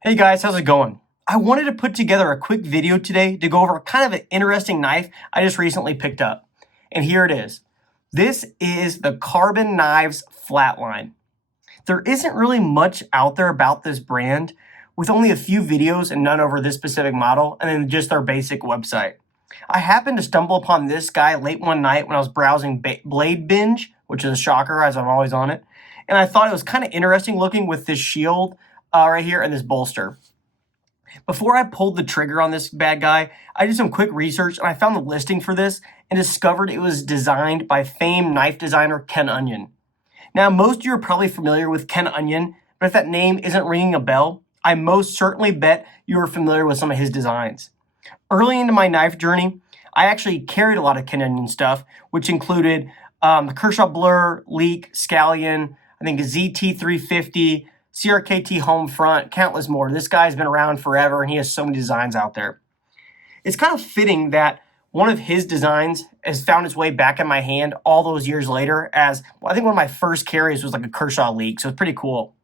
Hey guys, how's it going? I wanted to put together a quick video today to go over kind of an interesting knife I just recently picked up. And here it is. This is the Karbon Knives Flatline. There isn't really much out there about this brand, with only a few videos and none over this specific model, and then just their basic website. I happened to stumble upon this guy late one night when I was browsing Blade Binge, which is a shocker as I'm always on it, and I thought it was kind of interesting looking with this shield right here and this bolster. Before I pulled the trigger on this bad guy, I did some quick research and I found the listing for this and discovered it was designed by famed knife designer Ken Onion. Now, most of you are probably familiar with Ken Onion, but if that name isn't ringing a bell, I most certainly bet you are familiar with some of his designs. Early into my knife journey, I actually carried a lot of Ken Onion stuff, which included the Kershaw Blur, Leak, Scallion, I think a ZT350, CRKT home front, countless more. This guy's been around forever and he has so many designs out there. It's kind of fitting that one of his designs has found its way back in my hand all those years later as, well, I think one of my first carries was like a Kershaw Leak, so it's pretty cool.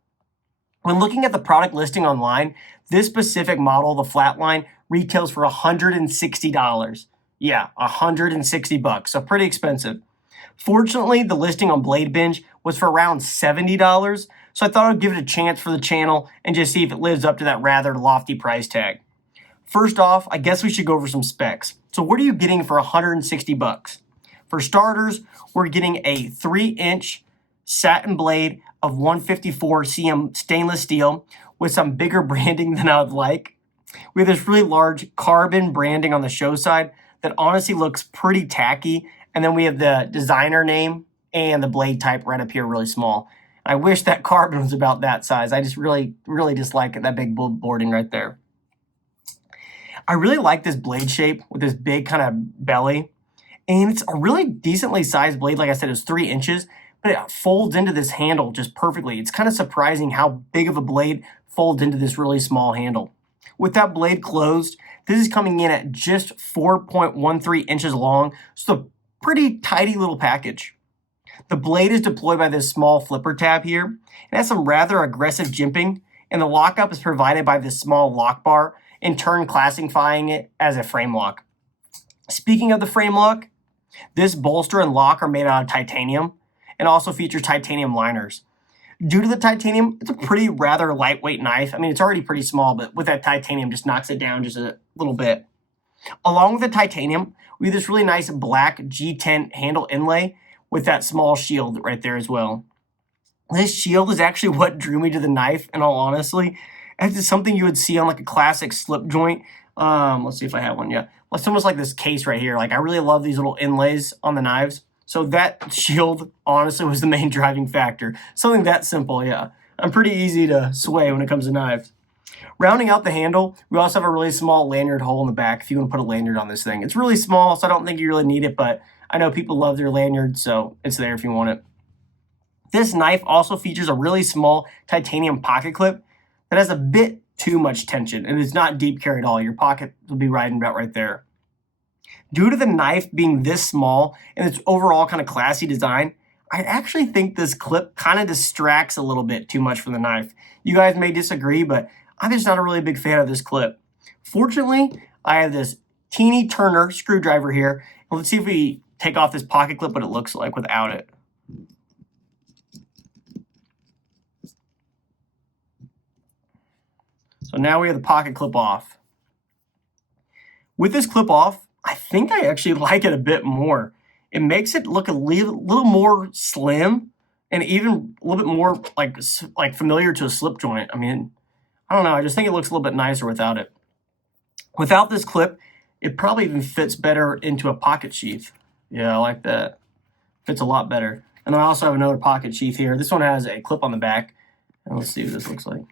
When looking at the product listing online, this specific model, the Flatline, retails for $160. Yeah, $160, so pretty expensive. Fortunately, the listing on Blade Binge was for around $70, so I thought I'd give it a chance for the channel and just see if it lives up to that rather lofty price tag. First off, I guess we should go over some specs. So what are you getting for $160? For starters, we're getting a 3-inch satin blade of 154 cm stainless steel with some bigger branding than I would like. We have this really large Karbon branding on the show side that honestly looks pretty tacky. And then we have the designer name and the blade type right up here really small. I wish that Karbon was about that size. I just really dislike it, that big boarding right there. I really like this blade shape with this big kind of belly. And it's a really decently sized blade. Like I said, it's 3 inches, but it folds into this handle just perfectly. It's kind of surprising how big of a blade folds into this really small handle. With that blade closed, this is coming in at just 4.13 inches long. So a pretty tidy little package. The blade is deployed by this small flipper tab here. It has some rather aggressive jimping, and the lockup is provided by this small lock bar, in turn classifying it as a frame lock. Speaking of the frame lock, this bolster and lock are made out of titanium and also features titanium liners. Due to the titanium, it's a pretty rather lightweight knife. I mean, it's already pretty small, but with that titanium just knocks it down just a little bit. Along with the titanium, we have this really nice black G10 handle inlay with that small shield right there as well. This shield is actually what drew me to the knife, in all honesty. It's something you would see on like a classic slip joint. Let's see if I have one. Yeah, well, it's almost like this case right here. Like, I really love these little inlays on the knives. So that shield honestly was the main driving factor. Something that simple, yeah. I'm pretty easy to sway when it comes to knives. Rounding out the handle, we also have a really small lanyard hole in the back if you want to put a lanyard on this thing. It's really small, so I don't think you really need it, but I know people love their lanyards, so it's there if you want it. This knife also features a really small titanium pocket clip that has a bit too much tension, and it's not deep carry at all. Your pocket will be right about right there. Due to the knife being this small and its overall kind of classy design, I actually think this clip kind of distracts a little bit too much from the knife. You guys may disagree, but I'm just not a really big fan of this clip. Fortunately, I have this teeny Turner screwdriver here. And let's see if we take off this pocket clip what it looks like without it. So now we have the pocket clip off. With this clip off, I think I actually like it a bit more. It makes it look a little more slim and even a little bit more like familiar to a slip joint. I mean, I don't know. I just think it looks a little bit nicer without it. Without this clip, it probably even fits better into a pocket sheath. Yeah, I like that. Fits a lot better. And then I also have another pocket sheath here. This one has a clip on the back. And let's see what this looks like.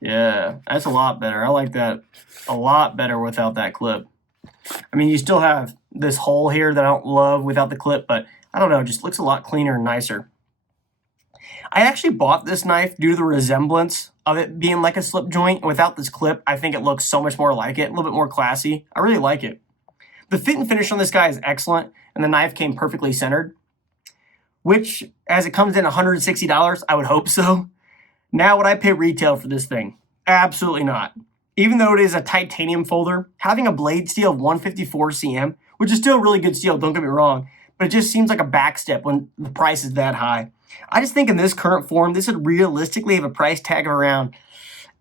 Yeah, that's a lot better. I like that a lot better without that clip. I mean, you still have this hole here that I don't love without the clip, but I don't know, it just looks a lot cleaner and nicer. I actually bought this knife due to the resemblance of it being like a slip joint. Without this clip, I think it looks so much more like it, a little bit more classy. I really like it. The fit and finish on this guy is excellent, and the knife came perfectly centered, which, as it comes in $160, I would hope so. Now, what I pay retail for this thing? Absolutely not. Even though it is a titanium folder, having a blade steel of 154 cm, which is still a really good steel, don't get me wrong, but it just seems like a backstep when the price is that high. I just think in this current form, this would realistically have a price tag of around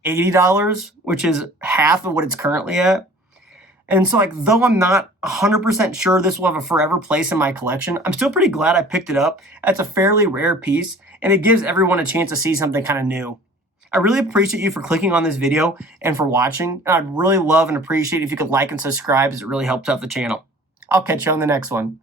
$80, which is half of what it's currently at. And so, like, though I'm not 100% sure this will have a forever place in my collection, I'm still pretty glad I picked it up. That's a fairly rare piece, and it gives everyone a chance to see something kind of new. I really appreciate you for clicking on this video and for watching. And I'd really love and appreciate if you could like and subscribe, as it really helps out the channel. I'll catch you on the next one.